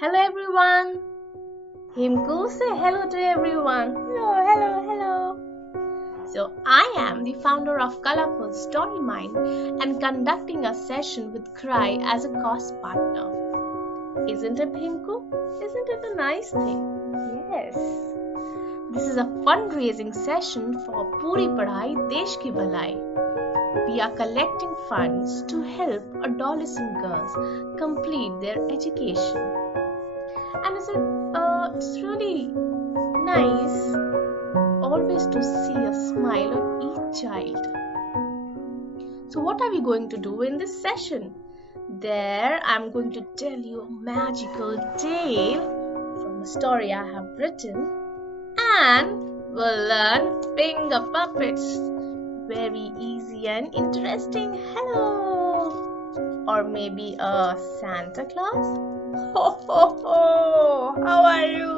Hello everyone. Himku, say hello to everyone. Hello. So I am the founder of Colourful Story Mind and conducting a session with Cry as a course partner. Isn't it, Himku? Isn't it a nice thing? Yes. This is a fundraising session for Puri Padhai Desh Ki Bhalai. We are collecting funds to help adolescent girls complete their education. And it's really nice always to see a smile on each child. So what are we going to do in this session? There I'm going to tell you a magical tale from a story I have written, and we'll learn finger puppets. Very easy and interesting. Hello. Or maybe a Santa Claus. Ho ho ho! How are you?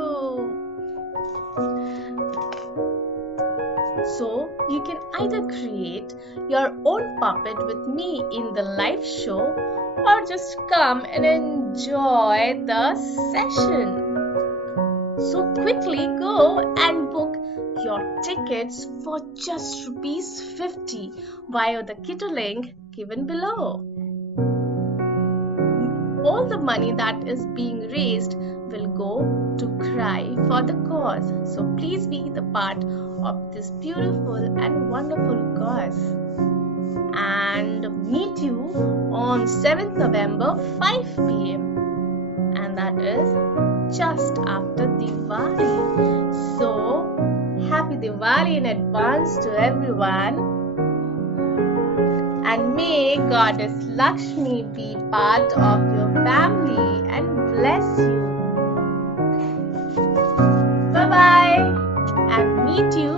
So you can either create your own puppet with me in the live show or just come and enjoy the session. So quickly go and book your tickets for just ₹50 via the Kit link given below. All the money that is being raised will go to Cry for the cause. So please be the part of this beautiful and wonderful cause. And meet you on 7th November 5 p.m. And that is just after Diwali. So happy Diwali in advance to everyone. And may Goddess Lakshmi be part of your family and bless you. Bye-bye and meet you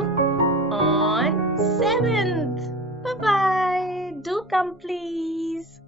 on 7th. Bye-bye. Do come please.